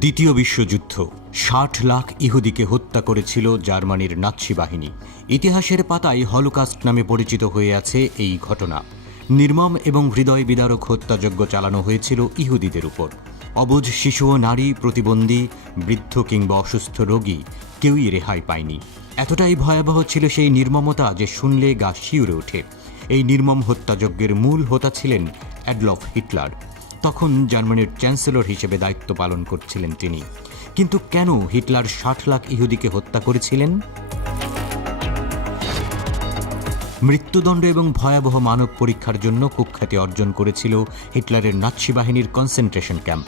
দ্বিতীয় বিশ্বযুদ্ধ। ষাট লাখ ইহুদিকে হত্যা করেছিল জার্মানির নাৎসি বাহিনী। ইতিহাসের পাতায় হলোকাস্ট নামে পরিচিত হয়ে আছে এই ঘটনা। নির্মম এবং হৃদয় বিদারক হত্যাযজ্ঞ চালানো হয়েছিল ইহুদিদের উপর। অবুজ শিশু ও নারী, প্রতিবন্ধী, বৃদ্ধ কিংবা অসুস্থ রোগী কেউই রেহাই পায়নি। এতটাই ভয়াবহ ছিল সেই নির্মমতা যে শুনলে গা শিউরে ওঠে। এই নির্মম হত্যাযজ্ঞের মূল হোতা ছিলেন অ্যাডলফ হিটলার। তখন জার্মানির চ্যান্সেলর হিসেবে দায়িত্ব পালন করছিলেন তিনি। কিন্তু কেন হিটলার ষাট লাখ ইহুদিকে হত্যা করেছিলেন? মৃত্যুদণ্ড এবং ভয়াবহ মানব পরীক্ষার জন্য কুখ্যাতি অর্জন করেছিল হিটলারের নাৎসি বাহিনীর কনসেন্ট্রেশন ক্যাম্প।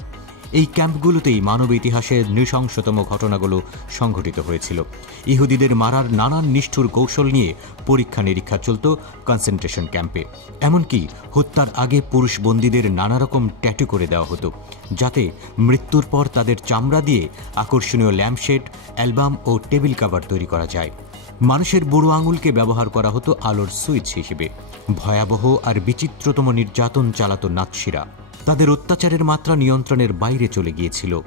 এই ক্যাম্পগুলোতেই মানব ইতিহাসের নৃশংসতম ঘটনাগুলো সংঘটিত হয়েছিল। ইহুদিদের মারার নানান নিষ্ঠুর কৌশল নিয়ে পরীক্ষা নিরীক্ষা চলত কনসেন্ট্রেশন ক্যাম্পে। এমনকি হত্যার আগে পুরুষ বন্দীদের নানা রকম ট্যাটু করে দেওয়া হতো, যাতে মৃত্যুর পর তাদের চামড়া দিয়ে আকর্ষণীয় ল্যাম্পশেড, অ্যালবাম ও টেবিল কাভার তৈরি করা যায়। মানুষের বুড়ো আঙুলকে ব্যবহার করা হতো আলোর সুইচ হিসেবে। ভয়াবহ আর বিচিত্রতম নির্যাতন চালাত নাৎসিরা। তাদের অত্যাচারের মাত্রা নিয়ন্ত্রণের বাইরে চলে গিয়েছিল।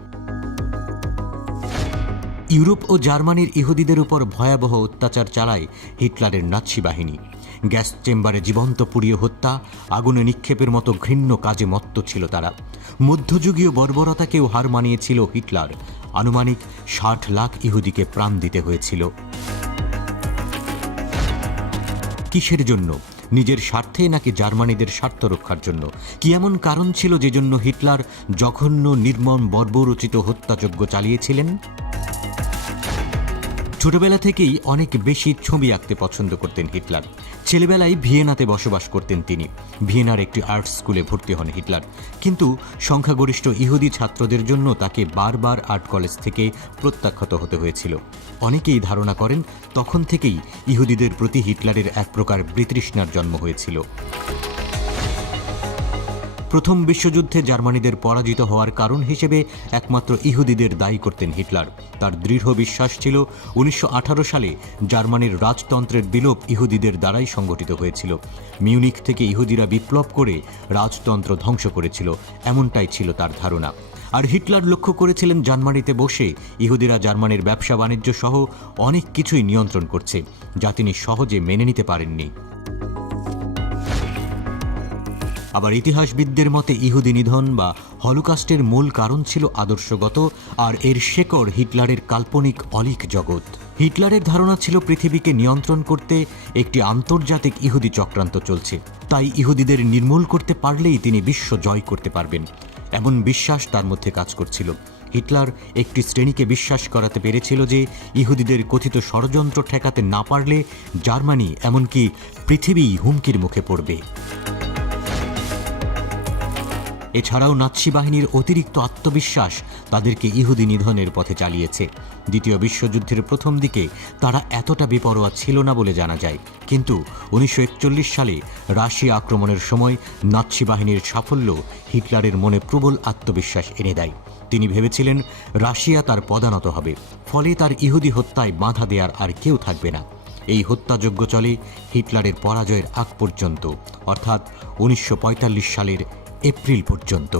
ইউরোপ ও জার্মানির ইহুদিদের উপর ভয়াবহ অত্যাচার চালায় হিটলারের নাৎসি বাহিনী। গ্যাস চেম্বারে জীবন্ত পুড়িয়ে হত্যা, আগুনে নিক্ষেপের মতো ঘৃণ্য কাজে মত্ত ছিল তারা। মধ্যযুগীয় বর্বরতাকেও হার মানিয়েছিল হিটলার। আনুমানিক ষাট লাখ ইহুদিকে প্রাণ দিতে হয়েছিল। কিসের জন্য? নিজের স্বার্থে নাকি জার্মানিদের স্বার্থ রক্ষার জন্য? কি এমন কারণ ছিল যে জন্য হিটলার জঘন্য, নির্মম, বর্বরচিত হত্যাযজ্ঞ চালিয়েছিলেন? ছোটবেলা থেকেই অনেক বেশি ছবি আঁকতে পছন্দ করতেন হিটলার। ছেলেবেলায় ভিয়েনাতে বসবাস করতেন তিনি। ভিয়েনার একটি আর্ট স্কুলে ভর্তি হন হিটলার। কিন্তু সংখ্যাগরিষ্ঠ ইহুদি ছাত্রদের জন্য তাকে বারবার আর্ট কলেজ থেকে প্রত্যাখ্যাত হতে হয়েছিল। অনেকেই ধারণা করেন, তখন থেকেই ইহুদিদের প্রতি হিটলারের এক প্রকার বিতৃষ্ণার জন্ম হয়েছিল। প্রথম বিশ্বযুদ্ধে জার্মানিদের পরাজিত হওয়ার কারণ হিসেবে একমাত্র ইহুদিদের দায়ী করতেন হিটলার। তার দৃঢ় বিশ্বাস ছিল, উনিশশো আঠারো সালে জার্মানির রাজতন্ত্রের বিলোপ ইহুদিদের দ্বারাই সংগঠিত হয়েছিল। মিউনিক থেকে ইহুদিরা বিপ্লব করে রাজতন্ত্র ধ্বংস করেছিল, এমনটাই ছিল তার ধারণা। আর হিটলার লক্ষ্য করেছিলেন জার্মানিতে বসে ইহুদিরা জার্মানির ব্যবসা বাণিজ্য সহ অনেক কিছুই নিয়ন্ত্রণ করছে, যা তিনি সহজে মেনে নিতে পারেননি। আবার ইতিহাসবিদদের মতে ইহুদি নিধন বা হলোকাস্টের মূল কারণ ছিল আদর্শগত আর এর শেকড় হিটলারের কাল্পনিক অলিক জগৎ। হিটলারের ধারণা ছিল পৃথিবীকে নিয়ন্ত্রণ করতে একটি আন্তর্জাতিক ইহুদি চক্রান্ত চলছে। তাই ইহুদিদের নির্মূল করতে পারলেই তিনি বিশ্ব জয় করতে পারবেন। এমন বিশ্বাস তার মধ্যে কাজ করছিল। হিটলার একটি শ্রেণীকে বিশ্বাস করাতে পেরেছিল যে ইহুদিদের কথিত ষড়যন্ত্র ঠেকাতে না পারলে জার্মানি এমনকি পৃথিবী হুমকির মুখে পড়বে। এছাড়াও নাৎসি বাহিনীর অতিরিক্ত আত্মবিশ্বাস তাদেরকে ইহুদি নিধনের পথে চালিয়েছে। দ্বিতীয় বিশ্বযুদ্ধের প্রথম দিকে তারা এতটা বেপরোয়া ছিল না বলে জানা যায়। কিন্তু উনিশশো একচল্লিশ সালে রাশিয়া আক্রমণের সময় নাৎসি বাহিনীর সাফল্য হিটলারের মনে প্রবল আত্মবিশ্বাস এনে দেয়। তিনি ভেবেছিলেন রাশিয়া তার পদানত হবে, ফলে তার ইহুদি হত্যায় বাধা দেওয়ার আর কেউ থাকবে না। এই হত্যাযজ্ঞ চলে হিটলারের পরাজয়ের আগ পর্যন্ত, অর্থাৎ উনিশশো পঁয়তাল্লিশ সালের এপ্রিল পর্যন্ত।